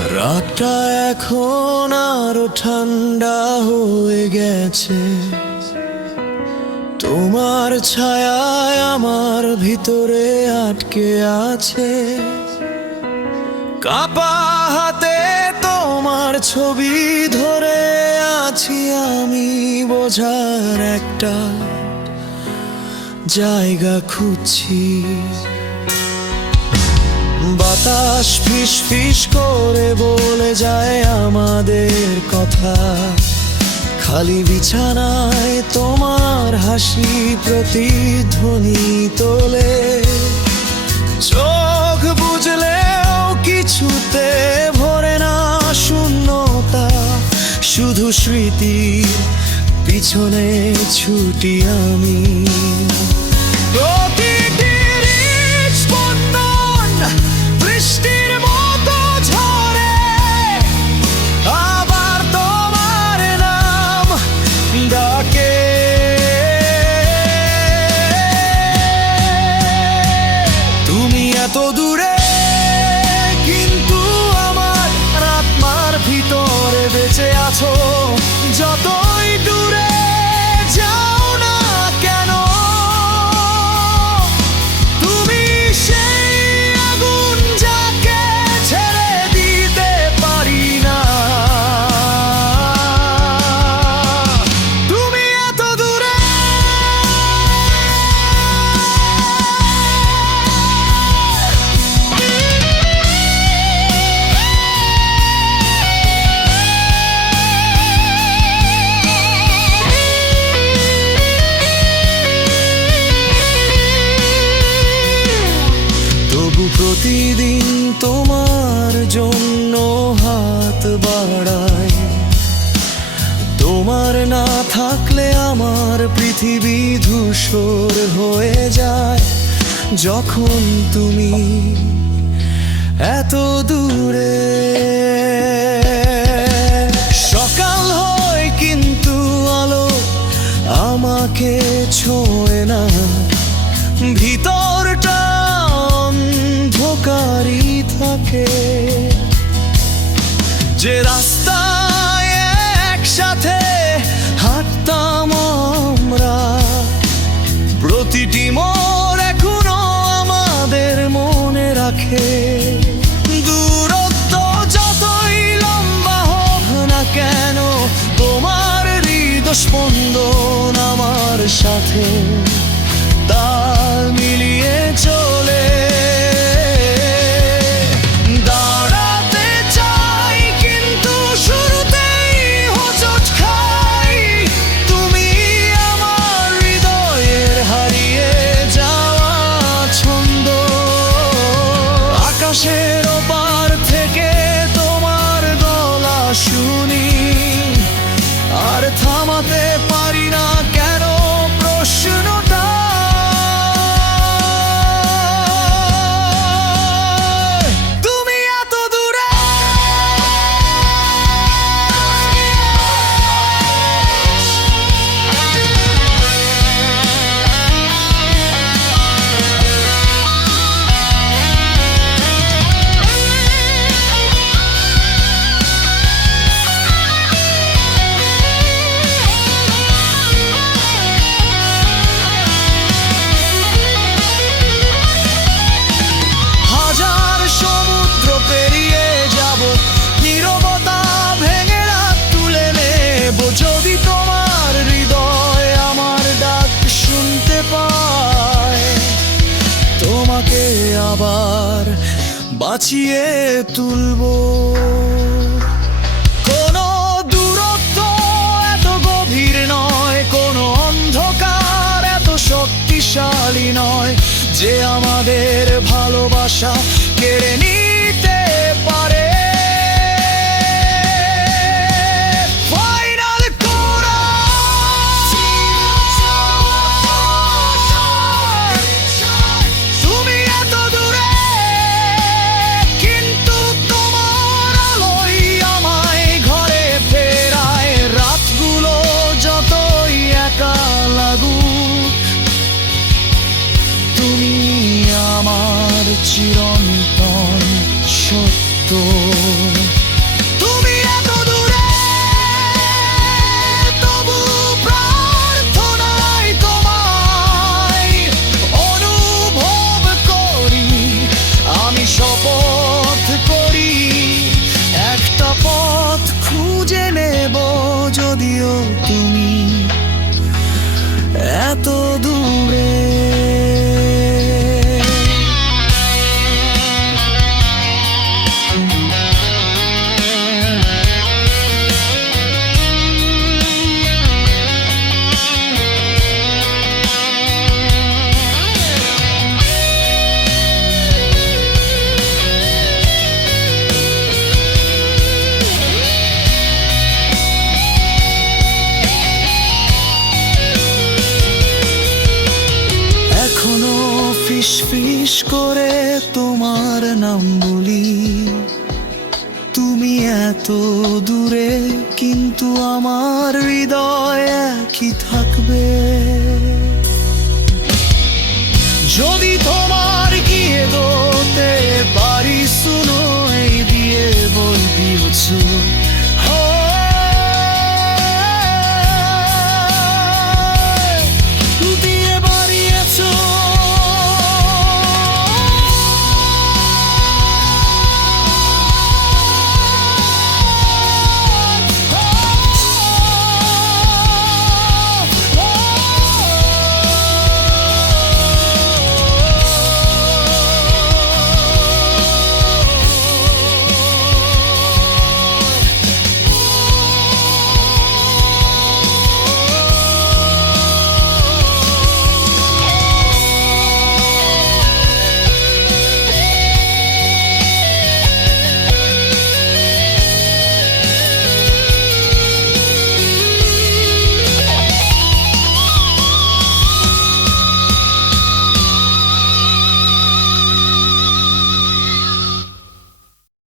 মনটা এখন আরও ঠান্ডা হয়ে গেছে। তোমার ছায়ায় আমার ভিতরে আটকে আছে। কাপা হাতে তোমার ছবি ধরে আছি আমি বোঝার একটা জায়গা খুঁজছি। বাতাস ফিস ফিস করে বলে যায় আমাদের কথা। খালি বিছানায় তোমার হাসি প্রতিধ্বনি তোলে। চোখ বুঝলেও কিছুতে ভরে না শূন্যতা। শুধু স্মৃতি, পিছনে ছুটি আমি। এত দূরে প্রতিদিন তোমার জন্য হাত বাড়াই। তোমার না থাকলে আমার পৃথিবী ধূসর হয়ে যায়। যখন তুমি এত দূরে। সকাল হয় কিন্তু আলো আমাকে ছোঁয় না। ভিতরটা যে রাস্তায় একসাথে হাঁটতাম আমরা, প্রতিটি মোর এখনও আমাদের মনে রাখে। দূরত্ব যতই লম্বা হোক কেন, তোমার আমার সাথে। no বাঁচিয়ে তুলব। কোনো দূরত্ব এত গভীর নয়, কোনো অন্ধকার এত শক্তিশালী নয়, যে আমাদের ভালোবাসা তুমি আমার চিরন্তন সত্য। তোমার নাম বলি। তুমি এত দূরে কিন্তু আমার হৃদয় একই থাকবে।